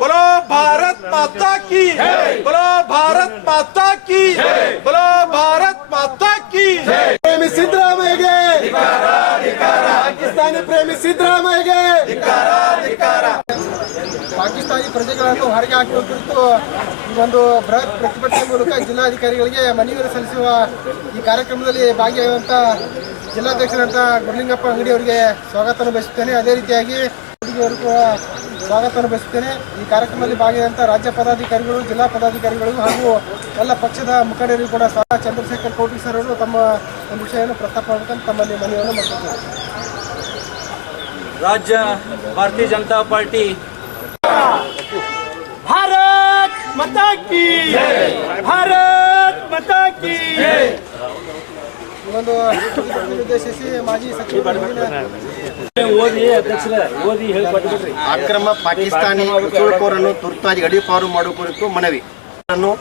बोलो भारत माता की बोलो भारत माता की बोलो भारत माता की ಪ್ರೇಮಿ ಸಿದ್ದರಾಮಯ್ಯಗೆ ಪಾಕಿಸ್ತಾನಿ ಪ್ರೇಮಿ ಸಿದ್ದರಾಮಯ್ಯಗೆ ಪಾಕಿಸ್ತಾನಿ ಪ್ರಜೆಗಳನ್ನು ಹೊರಗೆ ಹಾಕುವ ಕುರಿತು ಈ ಒಂದು ಬೃಹತ್ ಪ್ರತಿಭಟನೆ ಮೂಲಕ ಜಿಲ್ಲಾಧಿಕಾರಿಗಳಿಗೆ ಮನವಿಯನ್ನು ಸಲ್ಲಿಸುವ ಈ ಕಾರ್ಯಕ್ರಮದಲ್ಲಿ ಭಾಗಿಯಾಗುವಂತ ಜಿಲ್ಲಾಧ್ಯಕ್ಷರಂತ ಗುರುಲಿಂಗಪ್ಪ ಅಂಗಡಿ ಅವರಿಗೆ ಸ್ವಾಗತವನ್ನು ಬಯಸುತ್ತೇನೆ. ಅದೇ ರೀತಿಯಾಗಿ ಅವರು ಕೂಡ ಸ್ವಾಗತವನ್ನು ಬಯಸುತ್ತೇನೆ. ಈ ಕಾರ್ಯಕ್ರಮದಲ್ಲಿ ಭಾಗಿಯಾದಂತಹ ರಾಜ್ಯ ಪದಾಧಿಕಾರಿಗಳು ಜಿಲ್ಲಾ ಪದಾಧಿಕಾರಿಗಳು ಹಾಗೂ ಎಲ್ಲ ಪಕ್ಷದ ಮುಖಂಡರಿಗೂ ಕೂಡ ಸಹ ಚಂದ್ರಶೇಖರ್ ಕೋಟಿ ಸರ್ ಅವರು ತಮ್ಮ ಒಂದು ವಿಷಯವನ್ನು ಪ್ರಸ್ತಾಪ ಮಾಡಬೇಕಂತ ತಮ್ಮಲ್ಲಿ ಮನವಿಯನ್ನು ಮಾಡ್ತಿದ್ದಾರೆ ರಾಜ್ಯ ಭಾರತೀಯ ಜನತಾ ಪಾರ್ಟಿ. ಭಾರತ್ ಮತಾಕಿ ಭಾರತ್ ಮತಾಕಿ ಒಂದು ಉದ್ದೇಶಿಸಿ ಮಾಜಿ ಸಚಿವರು ಓದಿ ಅಧ್ಯಕ್ಷರ ಓದಿ ಅಕ್ರಮ ಪಾಕಿಸ್ತಾನಿ ನುಸುಳುಕೋರನ್ನು ತುರ್ತಾಗಿ ಗಡಿಪಾರು ಮಾಡುವ ಕುರಿತು ಮನವಿ. ಅನ್ನು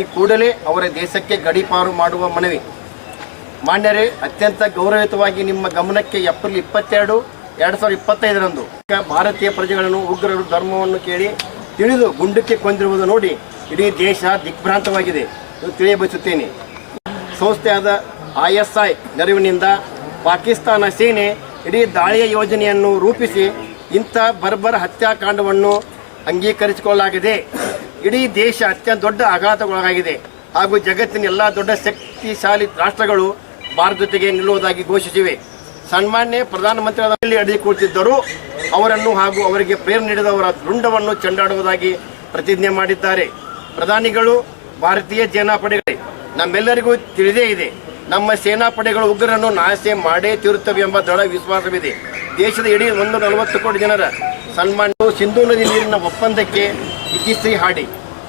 ಈ ಕೂಡಲೇ ಅವರ ದೇಶಕ್ಕೆ ಗಡಿಪಾರು ಮಾಡುವ ಮನವಿ. ಮಾನ್ಯರೇ ಅತ್ಯಂತ ಗೌರವಯುತವಾಗಿ ನಿಮ್ಮ ಗಮನಕ್ಕೆ ಏಪ್ರಿಲ್ ಇಪ್ಪತ್ತೆರಡು ಎರಡು ಸಾವಿರದ ಇಪ್ಪತ್ತೈದರಂದು ಭಾರತೀಯ ಪ್ರಜೆಗಳನ್ನು ಉಗ್ರರು ಧರ್ಮವನ್ನು ಕೇಳಿ ತಿಳಿದು ಗುಂಡಕ್ಕೆ ಕೊಂದಿರುವುದು ನೋಡಿ ಇಡೀ ದೇಶ ದಿಗ್ಭ್ರಾಂತವಾಗಿದೆ ಎಂದು ತಿಳಿಯಬಯಸುತ್ತೇನೆ. ಸಂಸ್ಥೆಯಾದ ಐಎಸ್ಐ ನೆರವಿನಿಂದ ಪಾಕಿಸ್ತಾನ ಸೇನೆ ಇಡೀ ದಾಳಿಯ ಯೋಜನೆಯನ್ನು ರೂಪಿಸಿ ಇಂಥ ಬರ್ಬರ ಹತ್ಯಾಕಾಂಡವನ್ನು ಅಂಗೀಕರಿಸಿಕೊಳ್ಳಲಾಗಿದೆ. ಇಡೀ ದೇಶ ಅತ್ಯಂತ ದೊಡ್ಡ ಆಘಾತಗೊಳಗಾಗಿದೆ ಹಾಗೂ ಜಗತ್ತಿನ ಎಲ್ಲ ದೊಡ್ಡ ಶಕ್ತಿಶಾಲಿ ರಾಷ್ಟ್ರಗಳು ಭಾರತ ಜೊತೆಗೆ ನಿಲ್ಲುವುದಾಗಿ ಘೋಷಿಸಿವೆ. ಸನ್ಮಾನ್ಯ ಪ್ರಧಾನಮಂತ್ರಿ ಅಡಿ ಕುಳಿತಿದ್ದರೂ ಅವರನ್ನು ಹಾಗೂ ಅವರಿಗೆ ಪ್ರೇರಣೆ ನೀಡಿದವರ ದುಂಡವನ್ನು ಚೆಂಡಾಡುವುದಾಗಿ ಪ್ರತಿಜ್ಞೆ ಮಾಡಿದ್ದಾರೆ. ಪ್ರಧಾನಿಗಳು ಭಾರತೀಯ ಸೇನಾಪಡೆಗಳೇ ನಮ್ಮೆಲ್ಲರಿಗೂ ತಿಳಿದೇ ಇದೆ. ನಮ್ಮ ಸೇನಾಪಡೆಗಳು ಉಗ್ರರನ್ನು ನಾಶ ಮಾಡೇ ತೀರುತ್ತವೆ ಎಂಬ ದೃಢ ವಿಶ್ವಾಸವಿದೆ. ದೇಶದ ಇಡೀ ಒಂದು ನಲವತ್ತು ಕೋಟಿ ಜನರ ಸನ್ಮಾನ ಸಿಂಧೂ ನದಿ ನೀರಿನ ಒಪ್ಪಂದಕ್ಕೆ ಇತಿಶ್ರೀ ಹಾಡಿ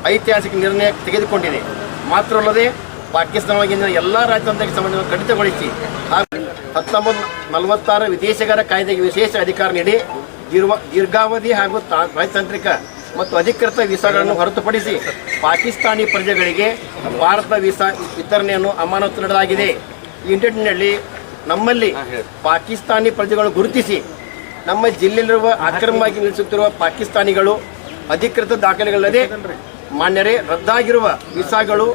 ಐತಿಹಾಸಿಕ ನಿರ್ಣಯ ತೆಗೆದುಕೊಂಡಿದೆ. ಮಾತ್ರವಲ್ಲದೆ ಪಾಕಿಸ್ತಾನವಾಗಿನ ಎಲ್ಲ ರಾಜತಾಂತ್ರಿಕ ಸಂಬಂಧವನ್ನು ಕಡಿತಗೊಳಿಸಿ ಹತ್ತೊಂಬತ್ತು ನಲವತ್ತಾರು ವಿದೇಶಗಾರ ಕಾಯ್ದೆಗೆ ವಿಶೇಷ ಅಧಿಕಾರ ನೀಡಿ ದೀರ್ಘಾವಧಿ ಹಾಗೂ ರಾಜತಾಂತ್ರಿಕ ಮತ್ತು ಅಧಿಕೃತ ವೀಸಾಗಳನ್ನು ಹೊರತುಪಡಿಸಿ ಪಾಕಿಸ್ತಾನಿ ಪ್ರಜೆಗಳಿಗೆ ಭಾರತ ವೀಸಾ ವಿತರಣೆಯನ್ನು ಅಮಾನತು ನೀಡಲಾಗಿದೆ. ಈ ನಿಟ್ಟಿನಲ್ಲಿ ನಮ್ಮಲ್ಲಿ ಪಾಕಿಸ್ತಾನಿ ಪ್ರಜೆಗಳು ಗುರುತಿಸಿ ನಮ್ಮ ಜಿಲ್ಲೆಯಲ್ಲಿರುವ ಅಕ್ರಮವಾಗಿ ನಿಲ್ಲಿಸುತ್ತಿರುವ ಪಾಕಿಸ್ತಾನಿಗಳು ಅಧಿಕೃತ ದಾಖಲೆಗಳಲ್ಲದೆ ಮಾನ್ಯರೇ ರದ್ದಾಗಿರುವ ವೀಸಾಗಳು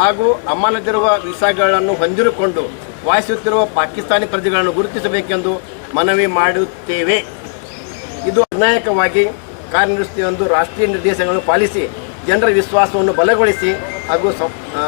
ಹಾಗೂ ಅಮಾನತಿರುವ ವೀಸಾಗಳನ್ನು ಹೊಂದಿರುಕೊಂಡು ವಾಸಿಸುತ್ತಿರುವ ಪಾಕಿಸ್ತಾನಿ ಪ್ರಜೆಗಳನ್ನು ಗುರುತಿಸಬೇಕೆಂದು ಮನವಿ ಮಾಡುತ್ತೇವೆ. ಇದು ನಿರ್ಣಾಯಕವಾಗಿ ಕಾರ್ಯನಿರ್ವಹಿಸುತ್ತೆ ಎಂದು ರಾಷ್ಟ್ರೀಯ ನಿರ್ದೇಶನಗಳನ್ನು ಪಾಲಿಸಿ ಜನರ ವಿಶ್ವಾಸವನ್ನು ಬಲಗೊಳಿಸಿ ಹಾಗೂ ಸಂ- ಆ,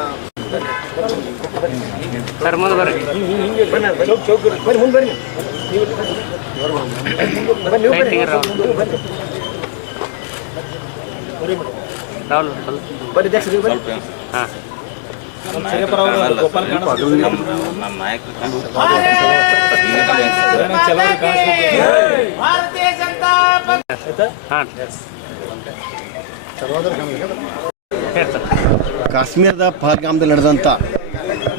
ಕಾಶ್ಮೀರದ ಪಹಲ್ಗಾಮದಲ್ಲಿ ನಡೆದಂಥ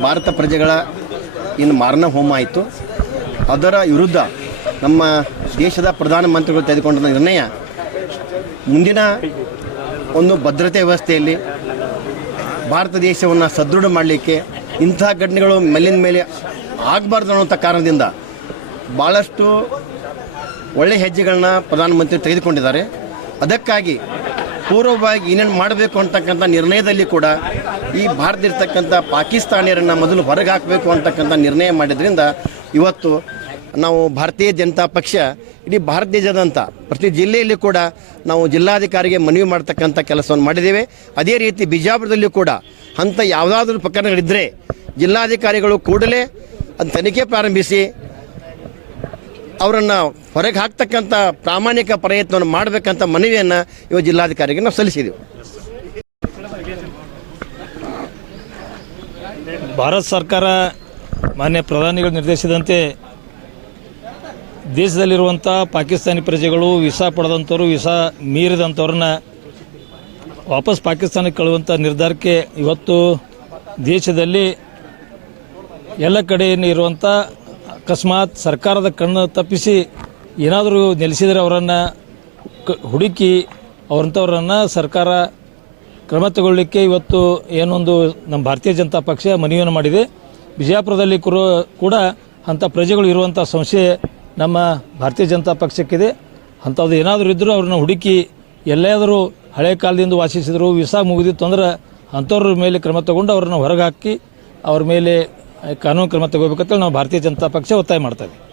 ಭಾರತ ಪ್ರಜೆಗಳ ಇನ್ನು ಮಾರಣ ಹೋಮ ಆಯಿತು. ಅದರ ವಿರುದ್ಧ ನಮ್ಮ ದೇಶದ ಪ್ರಧಾನಮಂತ್ರಿಗಳು ತೆಗೆದುಕೊಂಡ ನಿರ್ಣಯ ಮುಂದಿನ ಒಂದು ಭದ್ರತೆ ವ್ಯವಸ್ಥೆಯಲ್ಲಿ ಭಾರತ ದೇಶವನ್ನು ಸದೃಢ ಮಾಡಲಿಕ್ಕೆ ಇಂತಹ ಘಟನೆಗಳು ಮೇಲಿನ ಮೇಲೆ ಆಗಬಾರ್ದು ಅನ್ನುವಂಥ ಕಾರಣದಿಂದ ಭಾಳಷ್ಟು ಒಳ್ಳೆ ಹೆಜ್ಜೆಗಳನ್ನ ಪ್ರಧಾನಮಂತ್ರಿ ತೆಗೆದುಕೊಂಡಿದ್ದಾರೆ. ಅದಕ್ಕಾಗಿ ಪೂರ್ವವಾಗಿ ಏನೇನು ಮಾಡಬೇಕು ಅಂತಕ್ಕಂಥ ನಿರ್ಣಯದಲ್ಲಿ ಕೂಡ ಈ ಭಾರತದಲ್ಲಿರ್ತಕ್ಕಂಥ ಪಾಕಿಸ್ತಾನಿಯರನ್ನು ಮೊದಲು ಹೊರಗೆ ಹಾಕಬೇಕು ಅಂತಕ್ಕಂಥ ನಿರ್ಣಯ ಮಾಡಿದ್ರಿಂದ ಇವತ್ತು ನಾವು ಭಾರತೀಯ ಜನತಾ ಪಕ್ಷ, ಇಡೀ ಭಾರತ ದೇಶದಂಥ ಪ್ರತಿ ಜಿಲ್ಲೆಯಲ್ಲಿ ಕೂಡ ನಾವು ಜಿಲ್ಲಾಧಿಕಾರಿಗೆ ಮನವಿ ಮಾಡ್ತಕ್ಕಂಥ ಕೆಲಸವನ್ನು ಮಾಡಿದ್ದೇವೆ. ಅದೇ ರೀತಿ ಬಿಜಾಪುರದಲ್ಲಿ ಕೂಡ ಅಂಥ ಯಾವುದಾದ್ರೂ ಪ್ರಕರಣಗಳಿದ್ದರೆ ಜಿಲ್ಲಾಧಿಕಾರಿಗಳು ಕೂಡಲೇ ತನಿಖೆ ಪ್ರಾರಂಭಿಸಿ ಅವರನ್ನು ಹೊರಗೆ ಹಾಕ್ತಕ್ಕಂಥ ಪ್ರಾಮಾಣಿಕ ಪ್ರಯತ್ನವನ್ನು ಮಾಡಬೇಕಂತ ಮನವಿಯನ್ನು ಇವ ಜಿಲ್ಲಾಧಿಕಾರಿಗೆ ನಾವು ಸಲ್ಲಿಸಿದೆವು. ಭಾರತ ಸರ್ಕಾರ ಮಾನ್ಯ ಪ್ರಧಾನಿಗಳು ನಿರ್ದೇಶಿಸಿದಂತೆ ದೇಶದಲ್ಲಿರುವಂಥ ಪಾಕಿಸ್ತಾನಿ ಪ್ರಜೆಗಳು ವೀಸಾ ಪಡೆದಂಥವ್ರು, ವೀಸಾ ಮೀರಿದಂಥವ್ರನ್ನ ವಾಪಸ್ ಪಾಕಿಸ್ತಾನಕ್ಕೆ ಕಳುವಂಥ ನಿರ್ಧಾರಕ್ಕೆ ಇವತ್ತು ದೇಶದಲ್ಲಿ ಎಲ್ಲ ಕಡೆ ಇರುವಂಥ ಅಕಸ್ಮಾತ್ ಸರ್ಕಾರದ ಕಣ್ಣು ತಪ್ಪಿಸಿ ಏನಾದರೂ ನೆಲೆಸಿದರೆ ಅವರನ್ನು ಹುಡುಕಿ ಅವ್ರಂಥವ್ರನ್ನು ಸರ್ಕಾರ ಕ್ರಮ ತಗೊಳ್ಳಿಕ್ಕೆ ಇವತ್ತು ಏನೊಂದು ನಮ್ಮ ಭಾರತೀಯ ಜನತಾ ಪಕ್ಷ ಮನವಿಯನ್ನು ಮಾಡಿದೆ. ಬಿಜಾಪುರದಲ್ಲಿ ಕೂಡ ಅಂಥ ಪ್ರಜೆಗಳು ಇರುವಂಥ ಸಂಶಯ ನಮ್ಮ ಭಾರತೀಯ ಜನತಾ ಪಕ್ಷಕ್ಕಿದೆ. ಅಂಥದ್ದು ಏನಾದರೂ ಇದ್ದರೂ ಅವ್ರನ್ನ ಹುಡುಕಿ ಎಲ್ಲಾದರೂ ಹಳೆ ಕಾಲದಿಂದ ವಾಸಿಸಿದರು ವಿಸಾ ಮುಗಿದಿತ್ತು ಅಂದ್ರೆ ಅಂಥವ್ರ ಮೇಲೆ ಕ್ರಮ ತಗೊಂಡು ಅವ್ರನ್ನ ಹೊರಗೆ ಹಾಕಿ ಅವ್ರ ಮೇಲೆ ಕಾನೂನು ಕ್ರಮ ತಗೋಬೇಕಂತೇಳಿ ನಾವು ಭಾರತೀಯ ಜನತಾ ಪಕ್ಷ ಒತ್ತಾಯ ಮಾಡ್ತಾ ಇದ್ದೀವಿ.